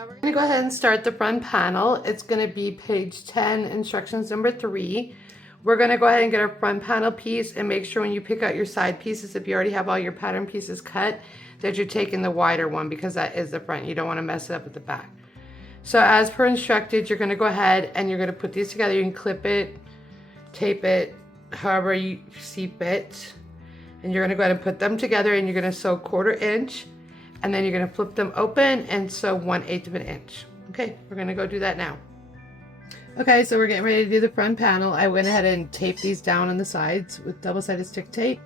Now we're going to go ahead and start the front panel. It's going to be page 10, instructions number 3. We're going to go ahead and get our front panel piece and make sure when you pick out your side pieces, if you already have all your pattern pieces cut, that you're taking the wider one because that is the front. You don't want to mess it up with the back. So as per instructed, you're going to go ahead and you're going to put these together. You can clip it, tape it, however you see fit. And you're going to go ahead and put them together and you're going to sew 1/4 inch. And then you're going to flip them open and sew 1/8 of an inch. Okay, we're going to go do that now. Okay, so we're getting ready to do the front panel. I went ahead and taped these down on the sides with double-sided stick tape.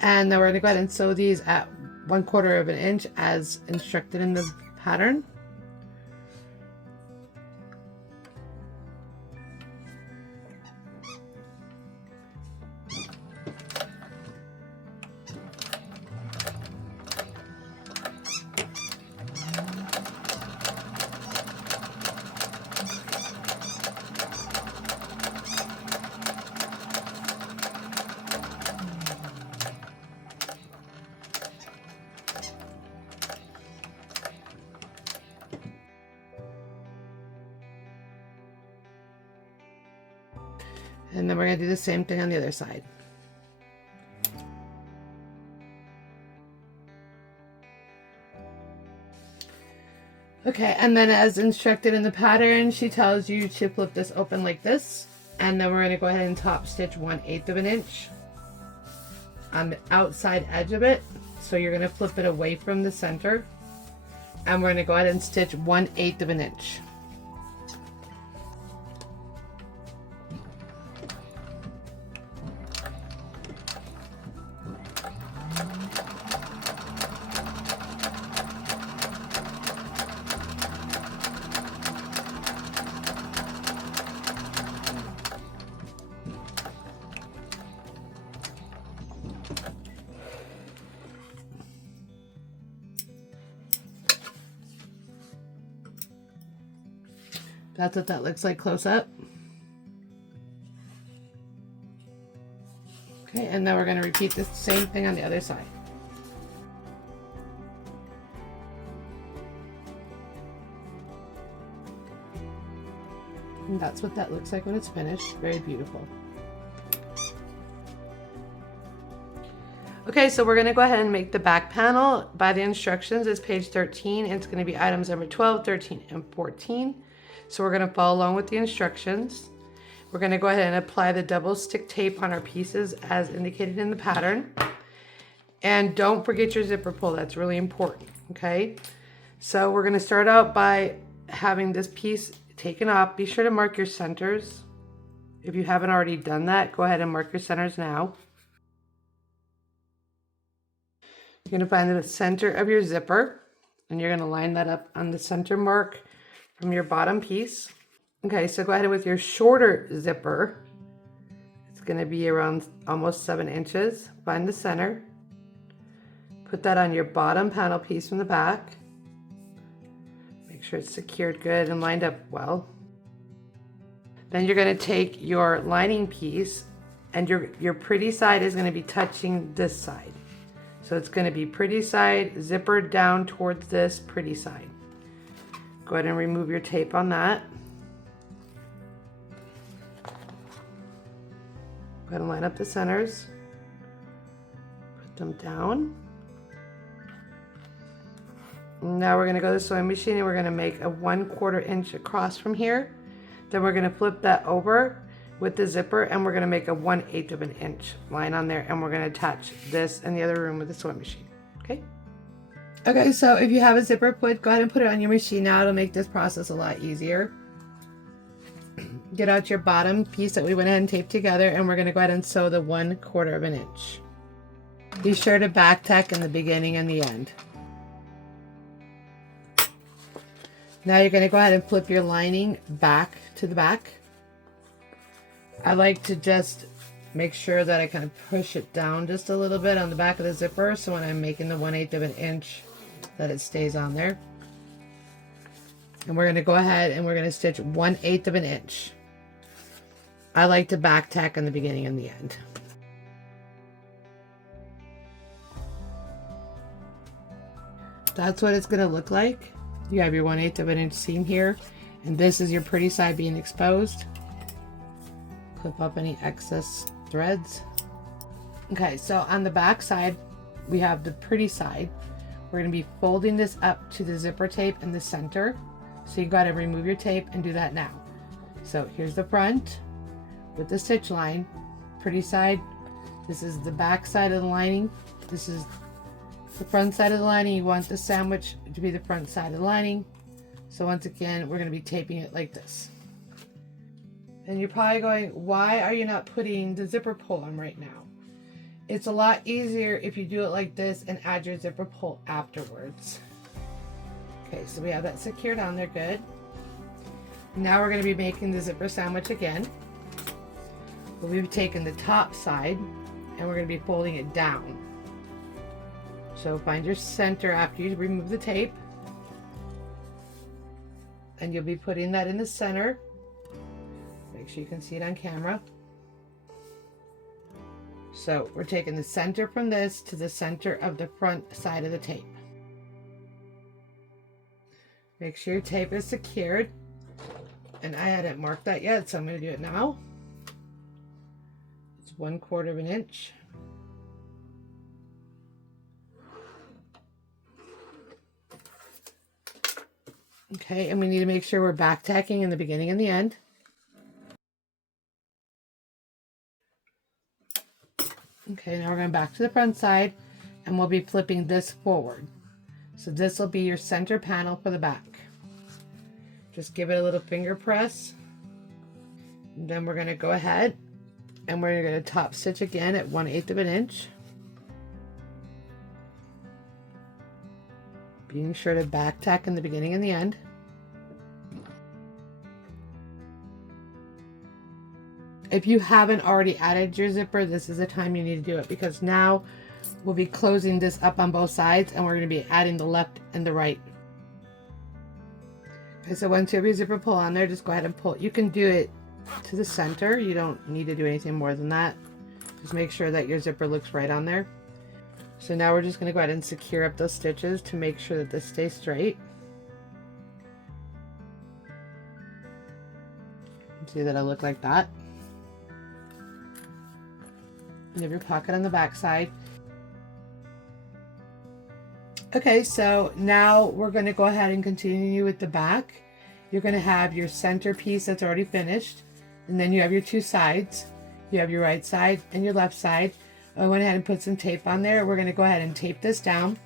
And then we're going to go ahead and sew these at 1/4 of an inch as instructed in the pattern. And then we're going to do the same thing on the other side. Okay, and then as instructed in the pattern, she tells you to flip this open like this. And then we're going to go ahead and top stitch 1/8 of an inch on the outside edge of it. So you're going to flip it away from the center. And we're going to go ahead and stitch 1/8 of an inch. That's what that looks like close up. Okay, and now we're going to repeat the same thing on the other side. And that's what that looks like when it's finished. Very beautiful. Okay, so we're going to go ahead and make the back panel. By the instructions, it's page 13. It's going to be items number 12, 13, and 14. So we're going to follow along with the instructions. We're going to go ahead and apply the double stick tape on our pieces as indicated in the pattern. And don't forget your zipper pull. That's really important. Okay. So we're going to start out by having this piece taken off. Be sure to mark your centers. If you haven't already done that, go ahead and mark your centers now. You're going to find the center of your zipper and you're going to line that up on the center mark from your bottom piece. Okay, so go ahead with your shorter zipper. It's going to be around almost 7 inches. Find the center. Put that on your bottom panel piece from the back. Make sure it's secured good and lined up well. Then you're going to take your lining piece and your pretty side is going to be touching this side. So it's going to be pretty side, zipper down towards this pretty side. Go ahead and remove your tape on that. Go ahead and line up the centers. Put them down. Now we're going to go to the sewing machine and we're going to make a 1/4 inch across from here. Then we're going to flip that over with the zipper and we're going to make a 1/8 of an inch line on there and we're going to attach this in the other room with the sewing machine. Okay? Okay, so if you have a zipper put, go ahead and put it on your machine now. It'll make this process a lot easier. Get out your bottom piece that we went ahead and taped together and we're going to go ahead and sew the 1/4 of an inch. Be sure to back tack in the beginning and the end. Now you're going to go ahead and flip your lining back to the back. I like to just make sure that I kind of push it down just a little bit on the back of the zipper so when I'm making the 1/8 of an inch that it stays on there. And we're going to go ahead and we're going to stitch 1/8 of an inch. I like to back tack in the beginning and the end. That's what it's going to look like. You have your 1/8 of an inch seam here, and this is your pretty side being exposed. Clip up any excess threads. Okay, so on the back side, we have the pretty side. We're going to be folding this up to the zipper tape in the center. So you got to remove your tape and do that now. So here's the front with the stitch line, pretty side. This is the back side of the lining. This is the front side of the lining. You want the sandwich to be the front side of the lining. So once again, we're going to be taping it like this. And you're probably going, why are you not putting the zipper pull on right now? It's a lot easier if you do it like this and add your zipper pull afterwards. Okay, so we have that secured on there, good. Now we're going to be making the zipper sandwich again. We've taken the top side and we're going to be folding it down. So find your center after you remove the tape. And you'll be putting that in the center. Make sure you can see it on camera. So we're taking the center from this to the center of the front side of the tape. Make sure your tape is secured. And I hadn't marked that yet, so I'm going to do it now. It's 1/4 of an inch. Okay, and we need to make sure we're back tacking in the beginning and the end. Okay, now we're going back to the front side and we'll be flipping this forward. So this will be your center panel for the back. Just give it a little finger press. And then we're going to go ahead and we're going to top stitch again at 1/8 of an inch. Being sure to back tack in the beginning and the end. If you haven't already added your zipper, this is the time you need to do it, because now we'll be closing this up on both sides and we're going to be adding the left and the right. Okay, so once you have your zipper pull on there, just go ahead and pull. You can do it to the center. You don't need to do anything more than that. Just make sure that your zipper looks right on there. So now we're just going to go ahead and secure up those stitches to make sure that this stays straight. See that it'll look like that. And have your pocket on the back side. Okay, so now we're going to go ahead and continue with the back. You're going to have your center piece that's already finished, and then you have your two sides. You have your right side and your left side. I went ahead and put some tape on there. We're going to go ahead and tape this down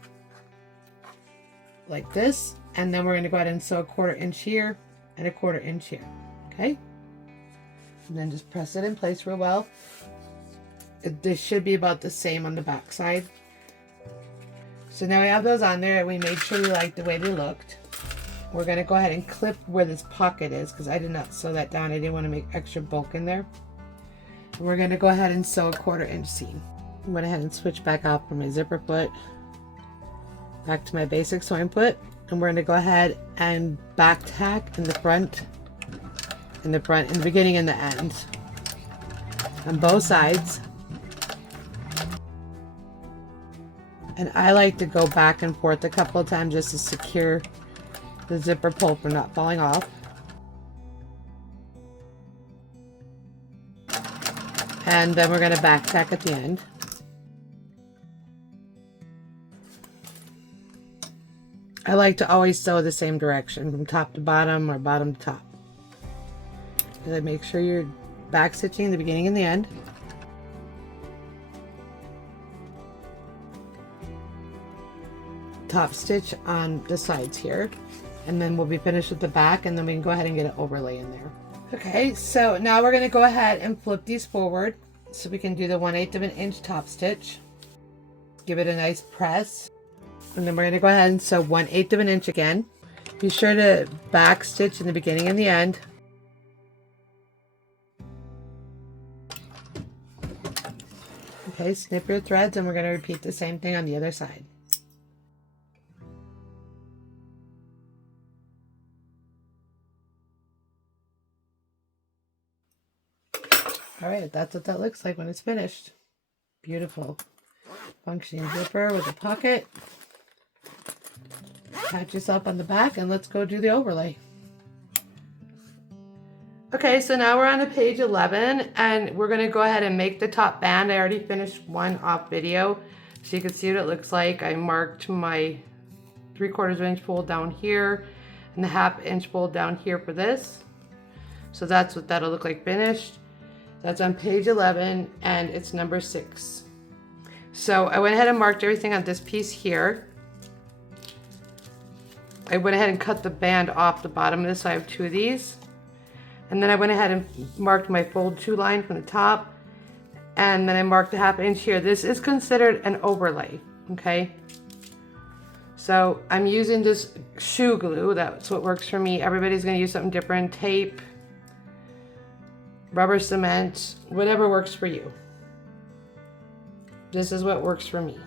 like this, and then we're going to go ahead and sew a 1/4 inch here and a 1/4 inch here. Okay, and then just press it in place real well. This should be about the same on the back side. So now we have those on there and we made sure we liked the way they looked. We're going to go ahead and clip where this pocket is, because I did not sew that down. I didn't want to make extra bulk in there. And we're going to go ahead and sew a 1/4 inch seam. I went ahead and switch back out from my zipper foot back to my basic sewing foot, and we're going to go ahead and back tack in the front, in the beginning and the end on both sides. And I like to go back and forth a couple of times just to secure the zipper pull from not falling off. And then we're going to back tack at the end. I like to always sew the same direction, from top to bottom or bottom to top. So make sure you're back stitching the beginning and the end. Top stitch on the sides here, and then we'll be finished with the back, and then we can go ahead and get an overlay in there. Okay, so now we're going to go ahead and flip these forward so we can do the 1/8 of an inch top stitch. Give it a nice press, and then we're going to go ahead and sew 1/8 of an inch again. Be sure to back stitch in the beginning and the end. Okay, snip your threads, and we're going to repeat the same thing on the other side. All right, that's what that looks like when it's finished. Beautiful. Functioning zipper with a pocket. pat yourself on the back and let's go do the overlay. Okay, so now we're on to page 11 and we're gonna go ahead and make the top band. I already finished one off video so you can see what it looks like. I marked my 3/4 inch fold down here and the 1/2 inch fold down here for this. So that's what that'll look like finished. That's on page 11 and it's number 6. So I went ahead and marked everything on this piece here. I went ahead and cut the band off the bottom of this, so I have 2 of these. And then I went ahead and marked my fold 2 line from the top. And then I marked the 1/2 inch here. This is considered an overlay, okay? So I'm using this shoe glue. That's what works for me. Everybody's gonna use something different. Tape, rubber cement, whatever works for you. This is what works for me.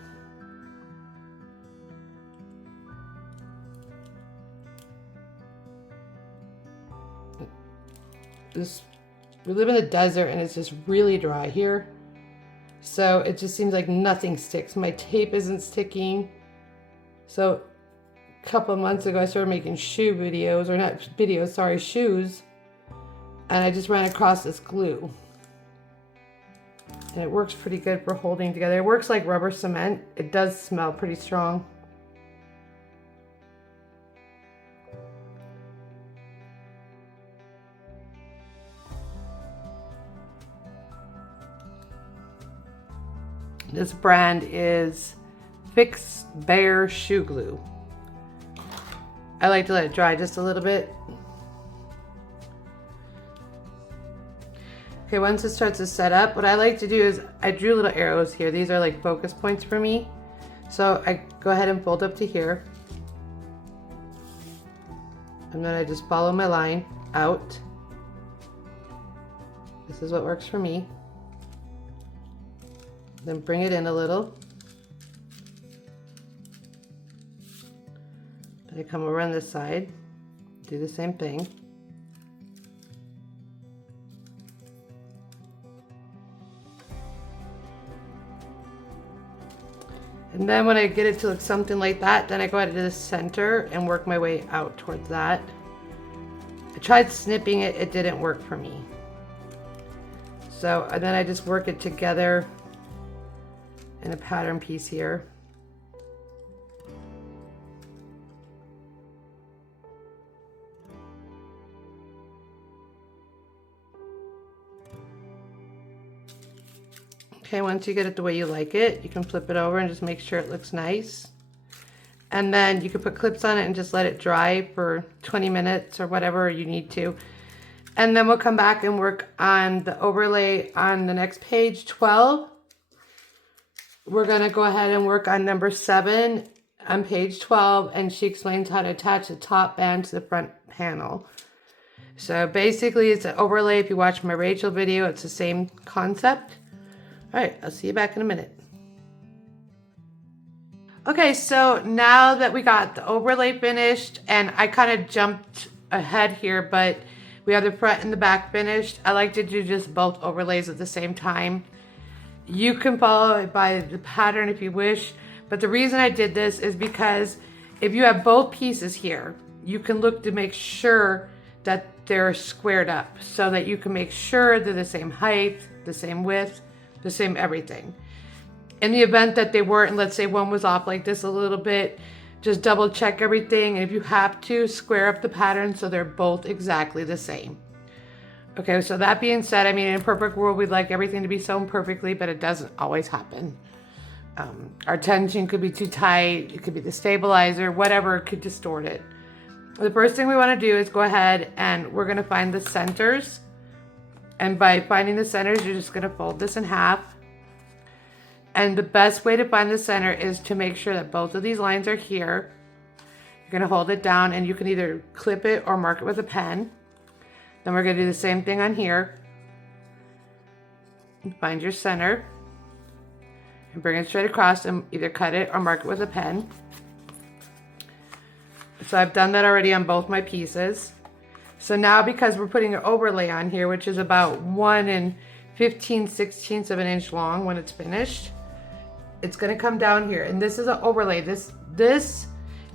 We live in the desert and it's just really dry here. So it just seems like nothing sticks. My tape isn't sticking. So a couple of months ago I started making shoe videos, or not videos, sorry, shoes. And I just ran across this glue. And it works pretty good for holding together. It works like rubber cement. It does smell pretty strong. This brand is Fix Bare Shoe Glue. I like to let it dry just a little bit. Okay, once it starts to set up, what I like to do is I drew little arrows here. These are like focus points for me. So I go ahead and fold up to here. And then I just follow my line out. This is what works for me. Then bring it in a little. Then I come over on this side, do the same thing. And then when I get it to look something like that, then I go ahead to the center and work my way out towards that. I tried snipping it, it didn't work for me. So and then I just work it together in a pattern piece here. Okay, once you get it the way you like it, you can flip it over and just make sure it looks nice. And then you can put clips on it and just let it dry for 20 minutes or whatever you need to. And then we'll come back and work on the overlay on the next page, 12. We're gonna go ahead and work on number 7 on page 12, and she explains how to attach the top band to the front panel. So basically it's an overlay. If you watch my Rachel video, it's the same concept. All right, I'll see you back in a minute. Okay, so now that we got the overlay finished, and I kind of jumped ahead here, but we have the front and the back finished. I like to do just both overlays at the same time. You can follow it by the pattern if you wish, but the reason I did this is because if you have both pieces here, you can look to make sure that they're squared up so that you can make sure they're the same height, the same width, the same everything. In the event that they weren't, and let's say one was off like this a little bit, just double check everything, and if you have to, square up the pattern so they're both exactly the same. Okay, so that being said, I mean, in a perfect world, we'd like everything to be sewn perfectly, but it doesn't always happen. Our tension could be too tight, it could be the stabilizer, whatever could distort it. The first thing we want to do is go ahead and we're going to find the centers. And by finding the centers, you're just going to fold this in half. And the best way to find the center is to make sure that both of these lines are here. You're going to hold it down, and you can either clip it or mark it with a pen. Then we're going to do the same thing on here. Find your center and bring it straight across, and either cut it or mark it with a pen. So I've done that already on both my pieces. So now, because we're putting an overlay on here, which is about 1 15/16 of an inch long when it's finished, it's going to come down here. And this is an overlay. This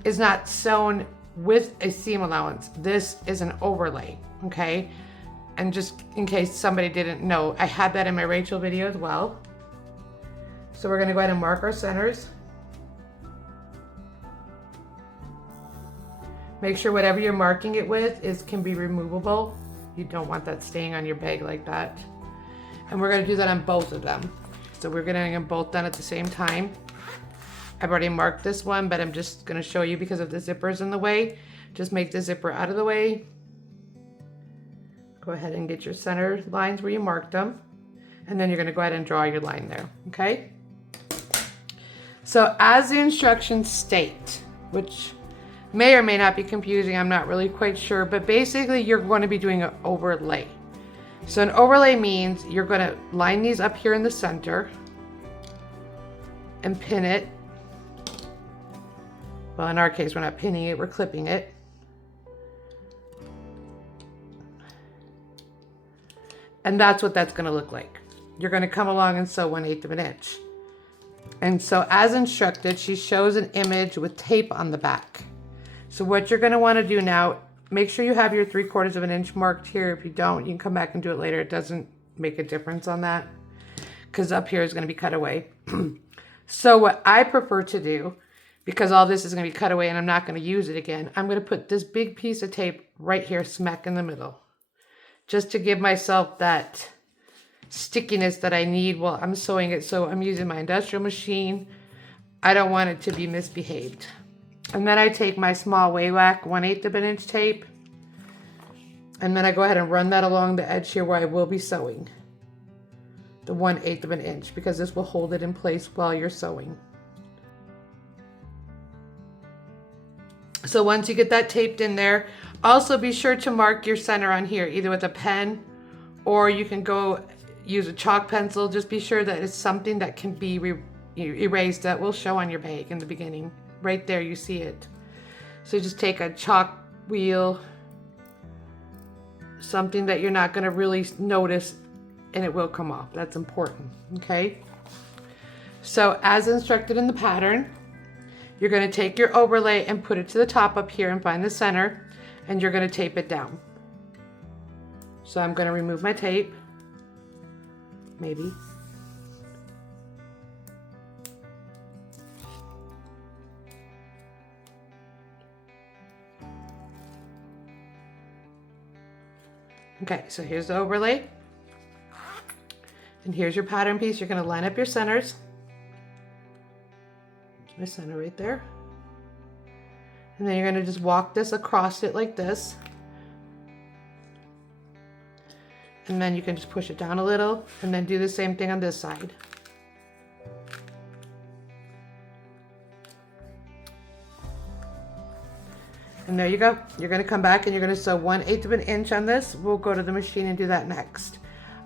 is not sewn with a seam allowance. This is an overlay, okay? And just in case somebody didn't know, I had that in my Rachel video as well. So we're gonna go ahead and mark our centers. Make sure whatever you're marking it with can be removable. You don't want that staying on your bag like that. And we're gonna do that on both of them. So we're getting them both done at the same time. I've already marked this one, but I'm just gonna show you because of the zippers in the way. Just make the zipper out of the way. Go ahead and get your center lines where you marked them. And then you're gonna go ahead and draw your line there, okay? So as the instructions state, which may or may not be confusing, I'm not really quite sure, but basically you're going to be doing an overlay. So an overlay means you're going to line these up here in the center and pin it. Well, in our case, we're not pinning it, we're clipping it. And that's what that's going to look like. You're going to come along and sew 1/8 of an inch. And so as instructed, she shows an image with tape on the back. So what you're going to want to do now, make sure you have your 3/4 of an inch marked here. If you don't, you can come back and do it later. It doesn't make a difference on that because up here is going to be cut away. So what I prefer to do, because all this is going to be cut away and I'm not going to use it again, I'm going to put this big piece of tape right here smack in the middle, just to give myself that stickiness that I need while I'm sewing it. So I'm using my industrial machine. I don't want it to be misbehaved. And then I take my small Waywack 1/8 of an inch tape, and then I go ahead and run that along the edge here where I will be sewing. The 1/8 of an inch, because this will hold it in place while you're sewing. So once you get that taped in there, also be sure to mark your center on here, either with a pen or you can go use a chalk pencil. Just be sure that it's something that can be erased, that will show on your bag in the beginning. Right there, you see it. So just take a chalk wheel, something that you're not going to really notice, and it will come off. That's important, okay? So as instructed in the pattern, you're going to take your overlay and put it to the top up here and find the center, and you're going to tape it down. So I'm going to remove my tape, maybe. Okay, so here's the overlay. And here's your pattern piece. You're going to line up your centers. There's my center right there. And then you're going to just walk this across it like this. And then you can just push it down a little and then do the same thing on this side. And there you go. You're going to come back and you're going to sew 1/8 of an inch on this. We'll go to the machine and do that next.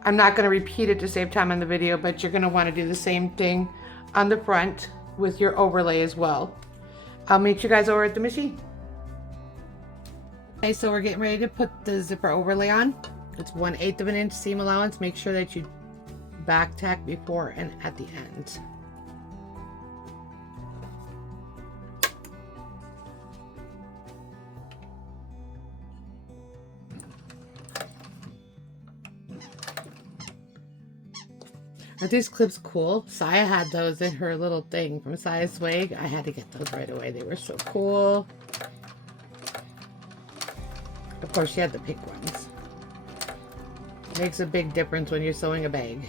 I'm not going to repeat it to save time on the video, but you're going to want to do the same thing on the front with your overlay as well. I'll meet you guys over at the machine. Okay, so we're getting ready to put the zipper overlay on. It's 1/8 of an inch seam allowance. Make sure that you back tack before and at the end. Are these clips cool? Saya had those in her little thing from Saya's Swag. I had to get those right away. They were so cool. Of course, she had the pink ones. Makes a big difference when you're sewing a bag.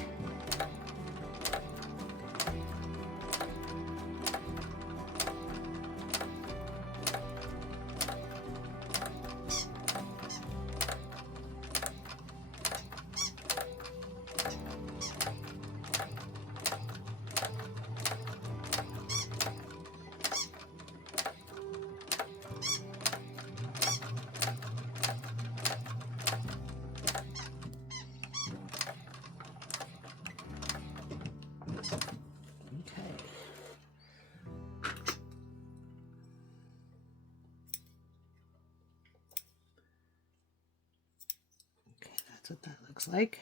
That's what that looks like.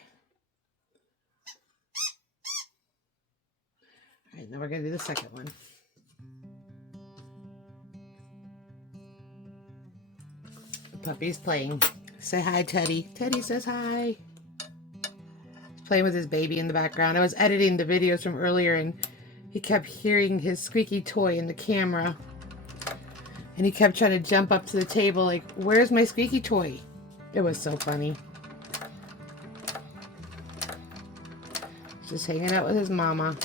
All right, now we're going to do the second one. Puppy's playing. Say hi, Teddy. Teddy says hi. He's playing with his baby in the background. I was editing the videos from earlier and he kept hearing his squeaky toy in the camera. And he kept trying to jump up to the table like, where's my squeaky toy? It was so funny. Just hanging out with his mama.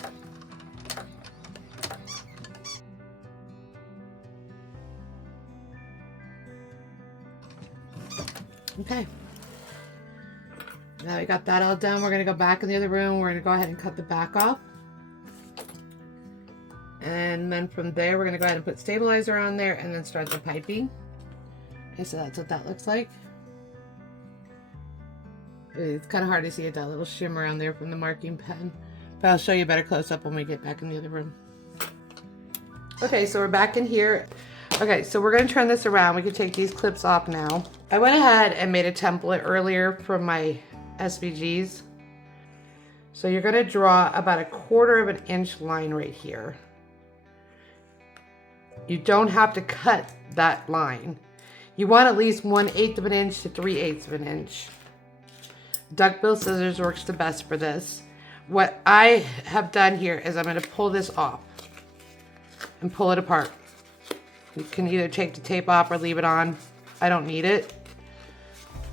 Okay. Now we got that all done. We're going to go back in the other room. We're going to go ahead and cut the back off. And then from there, we're going to go ahead and put stabilizer on there and then start the piping. Okay, so that's what that looks like. It's kind of hard to see that little shimmer on there from the marking pen. But I'll show you a better close-up when we get back in the other room. Okay, so we're back in here. Okay, so we're going to turn this around. We can take these clips off now. I went ahead and made a template earlier from my SVGs. So you're going to draw about 1/4 of an inch line right here. You don't have to cut that line. You want at least 1/8 of an inch to 3/8 of an inch. Duckbill scissors works the best for this. What I have done here is I'm going to pull this off and pull it apart. You can either take the tape off or leave it on. I don't need it.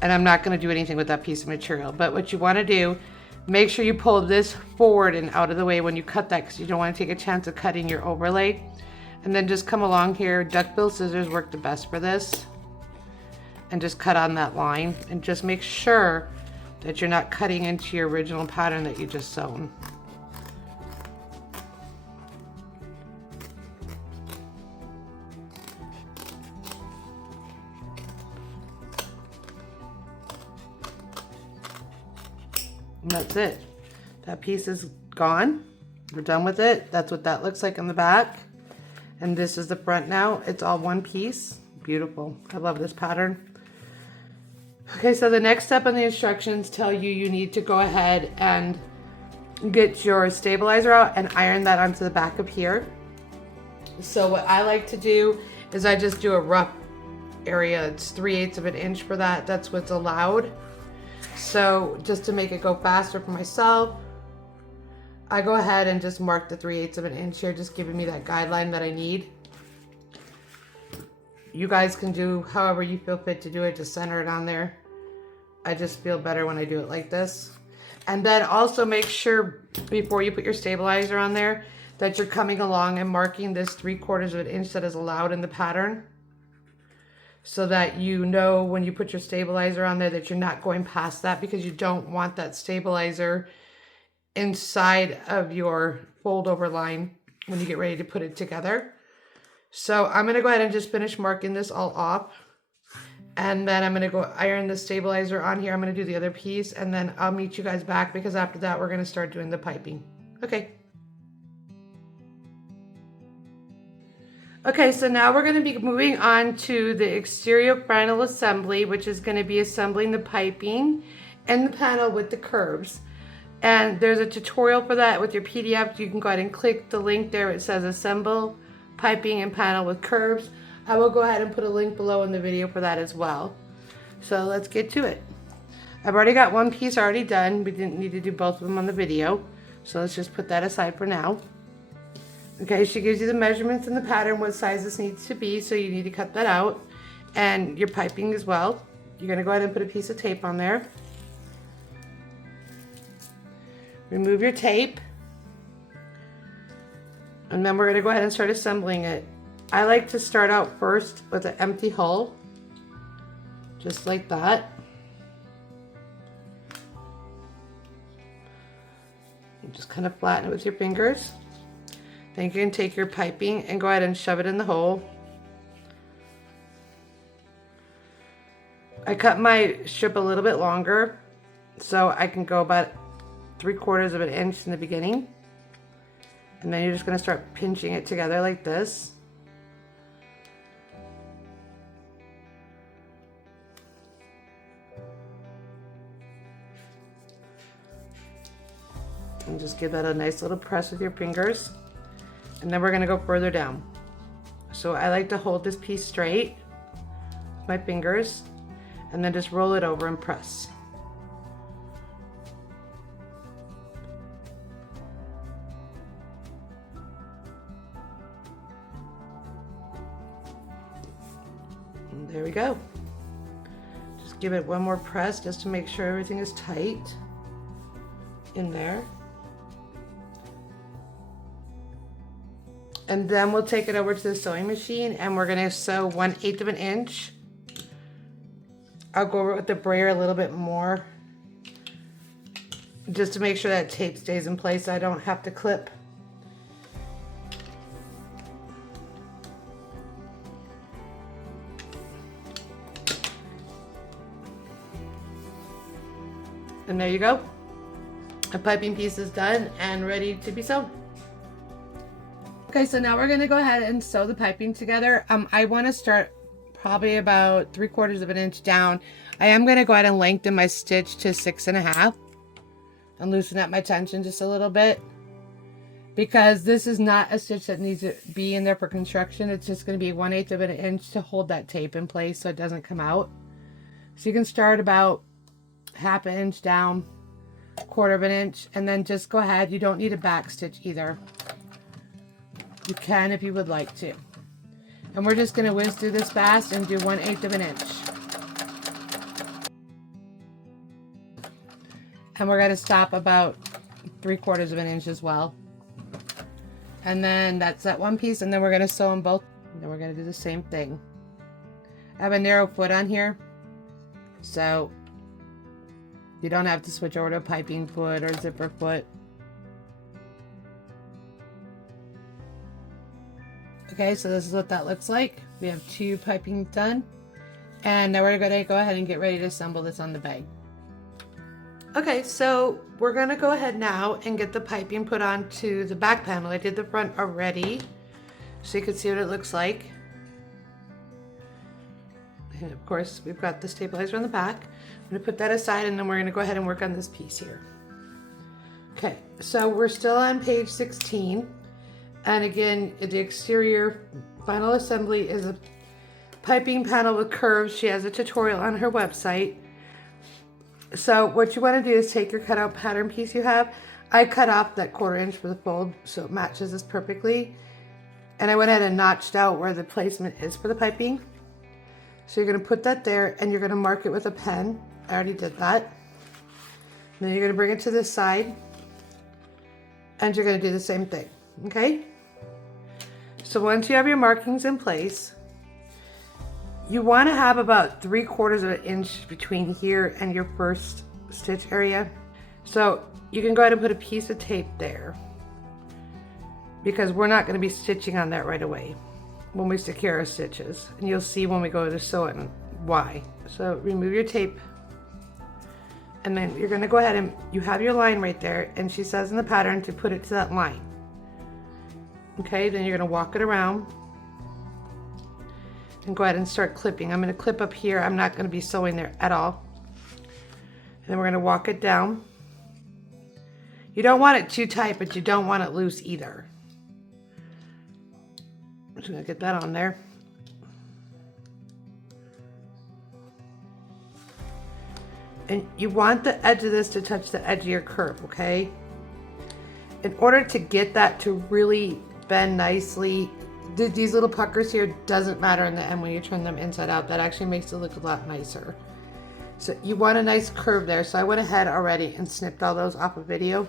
And I'm not going to do anything with that piece of material. But what you want to do, make sure you pull this forward and out of the way when you cut that, because you don't want to take a chance of cutting your overlay. And then just come along here. Duckbill scissors work the best for this. And just cut on that line. And just make sure that you're not cutting into your original pattern that you just sewn. And that's it. That piece is gone. We're done with it. That's what that looks like on the back. And this is the front now. It's all one piece. Beautiful. I love this pattern. Okay, so the next step on the instructions tell you you need to go ahead and get your stabilizer out and iron that onto the back of here. So what I like to do is I just do a rough area. It's 3/8 of an inch for that. That's what's allowed. So just to make it go faster for myself, I go ahead and just mark the 3/8 of an inch here, just giving me that guideline that I need. You guys can do however you feel fit to do it, just center it on there. I just feel better when I do it like this. And then also make sure before you put your stabilizer on there that you're coming along and marking this 3/4 of an inch that is allowed in the pattern, so that you know when you put your stabilizer on there that you're not going past that, because you don't want that stabilizer inside of your fold over line when you get ready to put it together. So I'm going to go ahead and just finish marking this all off. And then I'm going to go iron the stabilizer on here. I'm going to do the other piece and then I'll meet you guys back, because after that we're going to start doing the piping. Okay. Okay, so now we're going to be moving on to the exterior final assembly, which is going to be assembling the piping and the panel with the curves. And there's a tutorial for that with your PDF. You can go ahead and click the link there. It says assemble piping and panel with curves. I will go ahead and put a link below in the video for that as well. So let's get to it. I've already got one piece already done. We didn't need to do both of them on the video. So let's just put that aside for now. Okay, she gives you the measurements and the pattern, what size this needs to be, so you need to cut that out. And your piping as well. You're going to go ahead and put a piece of tape on there. Remove your tape. And then we're going to go ahead and start assembling it. I like to start out first with an empty hull. Just like that. You just kind of flatten it with your fingers. Then you can take your piping and go ahead and shove it in the hole. I cut my strip a little bit longer so I can go about 3/4 of an inch in the beginning. And then you're just going to start pinching it together like this. And just give that a nice little press with your fingers. And then we're going to go further down. So I like to hold this piece straight with my fingers and then just roll it over and press. And there we go. Just give it one more press just to make sure everything is tight in there. And then we'll take it over to the sewing machine and we're gonna sew 1/8 of an inch. I'll go over it with the brayer a little bit more just to make sure that tape stays in place so I don't have to clip. And there you go. A piping piece is done and ready to be sewn. Okay, so now we're gonna go ahead and sew the piping together. I wanna start probably about 3/4 of an inch down. I am gonna go ahead and lengthen my stitch to 6.5 and loosen up my tension just a little bit, because this is not a stitch that needs to be in there for construction. It's just gonna be 1/8 of an inch to hold that tape in place so it doesn't come out. So you can start about 1/2 inch down, 1/4 of an inch, and then just go ahead. You don't need a back stitch either. You can if you would like to. And we're just gonna whiz through this fast and do 1/8 of an inch. And we're gonna stop about 3/4 of an inch as well. And then that's that one piece, and then we're gonna sew them both. And then we're gonna do the same thing. I have a narrow foot on here, so you don't have to switch over to a piping foot or zipper foot. Okay, so this is what that looks like. We have 2 piping done. And now we're gonna go ahead and get ready to assemble this on the bag. Okay, so we're gonna go ahead now and get the piping put onto the back panel. I did the front already, so you can see what it looks like. And of course, we've got the stabilizer on the back. I'm gonna put that aside and then we're gonna go ahead and work on this piece here. Okay, so we're still on page 16. And again, the exterior final assembly is a piping panel with curves. She has a tutorial on her website. So what you want to do is take your cutout pattern piece you have. I cut off that 1/4 inch for the fold so it matches this perfectly. And I went ahead and notched out where the placement is for the piping. So you're going to put that there and you're going to mark it with a pen. I already did that. And then you're going to bring it to this side and you're going to do the same thing. Okay, so once you have your markings in place, you want to have about 3/4 of an inch between here and your first stitch area. So you can go ahead and put a piece of tape there because we're not going to be stitching on that right away when we secure our stitches, and you'll see when we go to sew it and why. So remove your tape. And then you're going to go ahead and you have your line right there, and she says in the pattern to put it to that line. Okay, then you're going to walk it around and go ahead and start clipping. I'm going to clip up here. I'm not going to be sewing there at all. And then we're going to walk it down. You don't want it too tight, but you don't want it loose either. I'm just going to get that on there. And you want the edge of this to touch the edge of your curve, okay? In order to get that to really bend nicely, these little puckers here doesn't matter in the end when you turn them inside out. That actually makes it look a lot nicer. So you want a nice curve there. So I went ahead already and snipped all those off of video.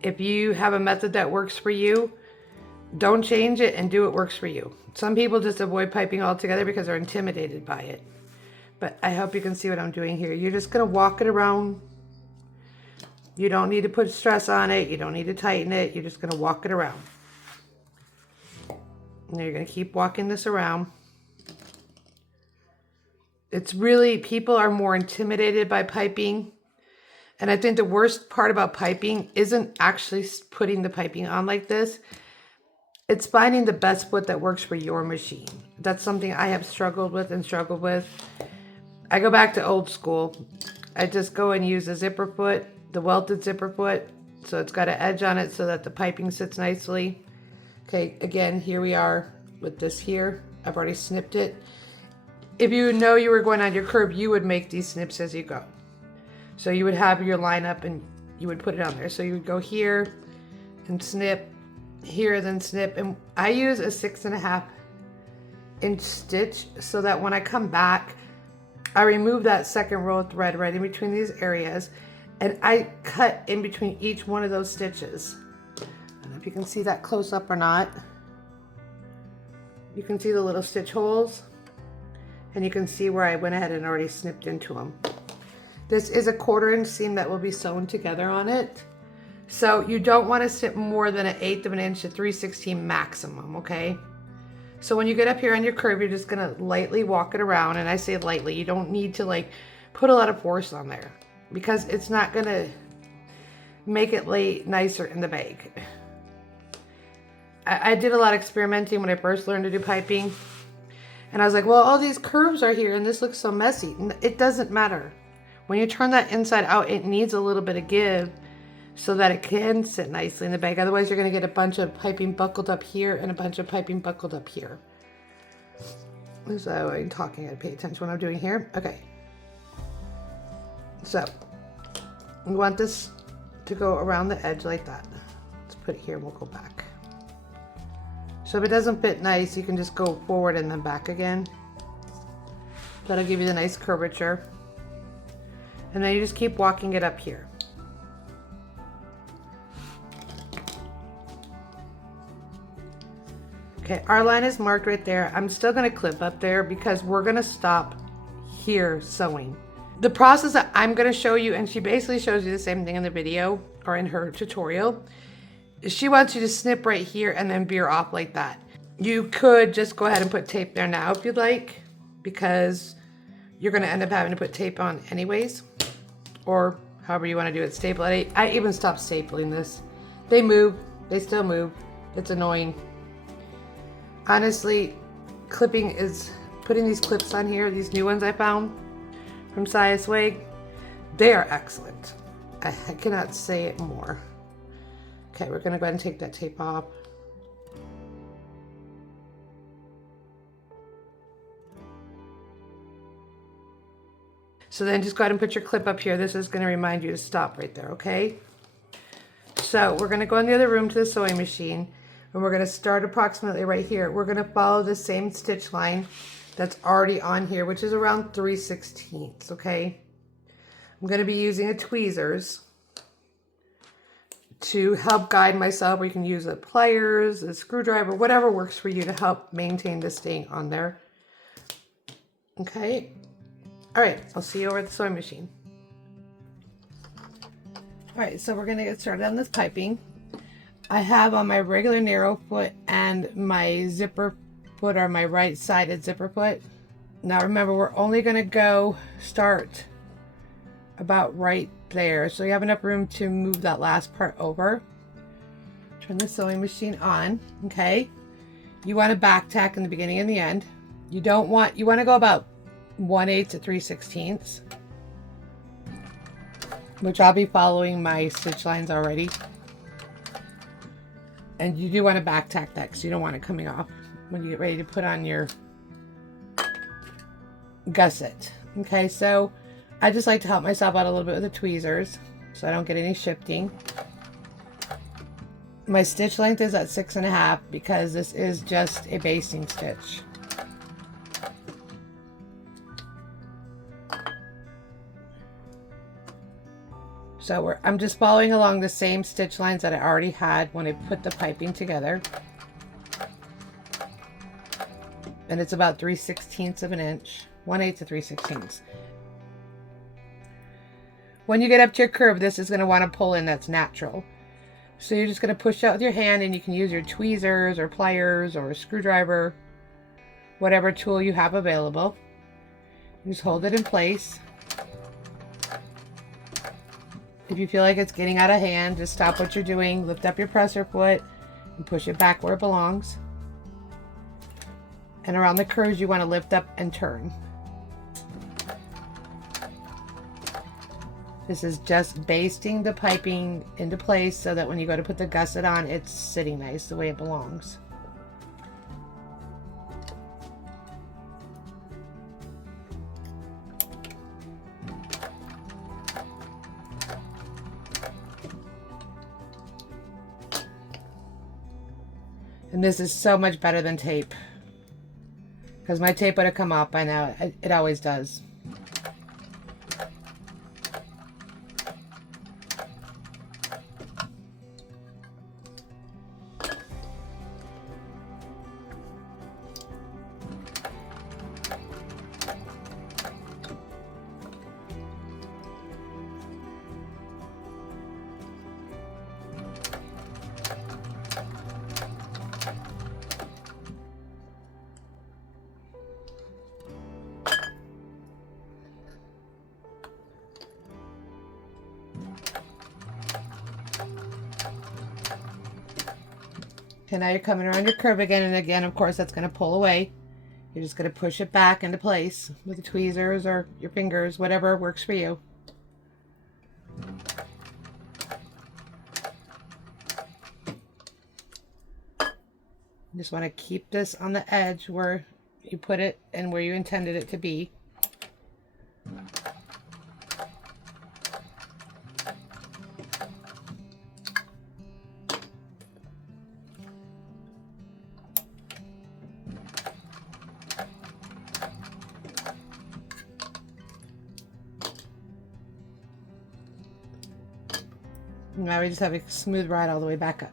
If you have a method that works for you, don't change it and do what works for you. Some people just avoid piping altogether because they're intimidated by it. But I hope you can see what I'm doing here. You're just going to walk it around. You don't need to put stress on it. You don't need to tighten it. You're just going to walk it around. And you're going to keep walking this around. It's really, people are more intimidated by piping. And I think the worst part about piping isn't actually putting the piping on like this. It's finding the best foot that works for your machine. That's something I have struggled with and struggled with. I go back to old school. I just go and use a zipper foot, the welted zipper foot, so it's got an edge on it so that the piping sits nicely. Okay, again, here we are with this here. I've already snipped it. if you know you were going on your curve, you would make these snips as you go. So you would have your line up and you would put it on there. So you would go here and snip, here, then snip. And I use a 6.5 inch stitch so that when I come back, I remove that second row of thread right in between these areas, and I cut in between each one of those stitches. I don't know if you can see that close up or not. You can see the little stitch holes, and you can see where I went ahead and already snipped into them. This is a 1/4 inch seam that will be sewn together on it. So you don't want to snip more than 1/8 of an inch to 3/16 maximum, okay? So when you get up here on your curve, you're just gonna lightly walk it around, and I say lightly, you don't need to like put a lot of force on there because it's not gonna make it lay nicer in the bag. I did a lot of experimenting when I first learned to do piping, and I was like, well, all these curves are here and this looks so messy. It doesn't matter. When you turn that inside out, it needs a little bit of give so that it can sit nicely in the bag. Otherwise, you're going to get a bunch of piping buckled up here and a bunch of piping buckled up here. So I'm talking, I pay attention to what I'm doing here. Okay. So we want this to go around the edge like that. Let's put it here and we'll go back. So if it doesn't fit nice, you can just go forward and then back again. That'll give you the nice curvature. And then you just keep walking it up here. Okay, our line is marked right there. I'm still gonna clip up there because we're gonna stop here sewing. The process that I'm gonna show you, and she basically shows you the same thing in the video or in her tutorial, she wants you to snip right here and then veer off like that. You could just go ahead and put tape there now if you'd like, because you're gonna end up having to put tape on anyways, or however you wanna do it, staple it. I even stopped stapling this. They move, they still move. It's annoying. Honestly, clipping is, putting these clips on here, these new ones I found from Saya Swag, they are excellent. I cannot say it more. Okay, we're gonna go ahead and take that tape off. So then just go ahead and put your clip up here. This is gonna remind you to stop right there, okay? So we're gonna go in the other room to the sewing machine, and we're gonna start approximately right here. We're gonna follow the same stitch line that's already on here, which is around 3/16, okay? I'm gonna be using a tweezers to help guide myself. We can use the pliers, a screwdriver, whatever works for you to help maintain the staying on there. Okay. All right, I'll see you over at the sewing machine. All right, so we're gonna get started on this piping. I have on my regular narrow foot and my zipper foot, or my right-sided zipper foot. Now remember, we're only gonna go start about right there, so you have enough room to move that last part over. Turn the sewing machine on, okay? You want to back tack in the beginning and the end. You want to go about 1/8 to 3/16, which I'll be following my stitch lines already. And you do want to back tack that because you don't want it coming off when you get ready to put on your gusset. Okay, so I just like to help myself out a little bit with the tweezers so I don't get any shifting. My stitch length is at 6.5 because this is just a basting stitch. So I'm just following along the same stitch lines that I already had when I put the piping together. And it's about 3/16 of an inch, 1/8 to 3/16. When you get up to your curve, this is going to want to pull in, that's natural. So you're just going to push out with your hand, and you can use your tweezers or pliers or a screwdriver, whatever tool you have available. Just hold it in place. If you feel like it's getting out of hand, just stop what you're doing, lift up your presser foot, and push it back where it belongs. And around the curves, you want to lift up and turn. This is just basting the piping into place so that when you go to put the gusset on, it's sitting nice the way it belongs. And this is so much better than tape, because my tape would have come off by now. It always does. Okay, now you're coming around your curve again, and again, of course, that's going to pull away. You're just going to push it back into place with the tweezers or your fingers, whatever works for you. You just want to keep this on the edge where you put it and where you intended it to be. Now we just have a smooth ride all the way back up.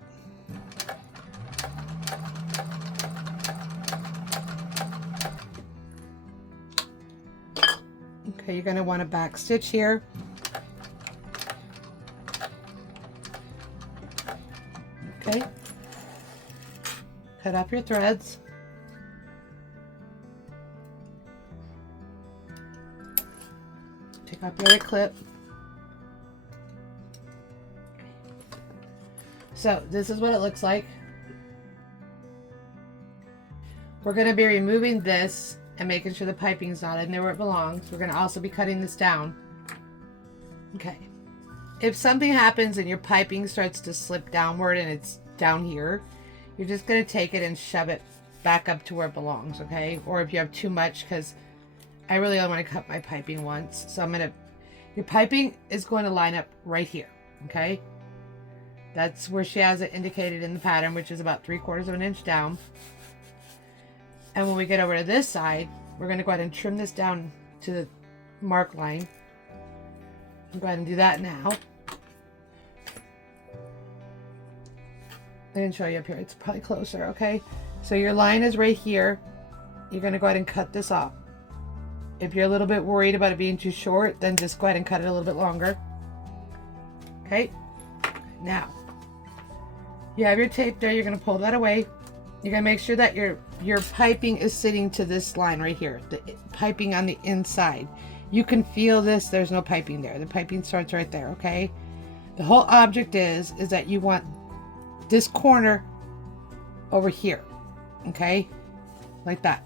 Okay, you're going to want to back stitch here. Okay. Cut off your threads. Take off your other clip. So this is what it looks like. We're going to be removing this and making sure the piping's not in there where it belongs. We're going to also be cutting this down. Okay. If something happens and your piping starts to slip downward and it's down here, you're just going to take it and shove it back up to where it belongs, okay? Or if you have too much, because I really only want to cut my piping once. So I'm going to, your piping is going to line up right here, okay? That's where she has it indicated in the pattern, which is about 3/4 of an inch down. And when we get over to this side, we're going to go ahead and trim this down to the mark line. I'll go ahead and do that now. I didn't show you up here. It's probably closer, okay? So your line is right here. You're going to go ahead and cut this off. If you're a little bit worried about it being too short, then just go ahead and cut it a little bit longer. Okay? Now, you have your tape there. You're going to pull that away. You're going to make sure that your piping is sitting to this line right here. The piping on the inside. You can feel this. There's no piping there. The piping starts right there, okay? The whole object is that you want this corner over here, okay? Like that.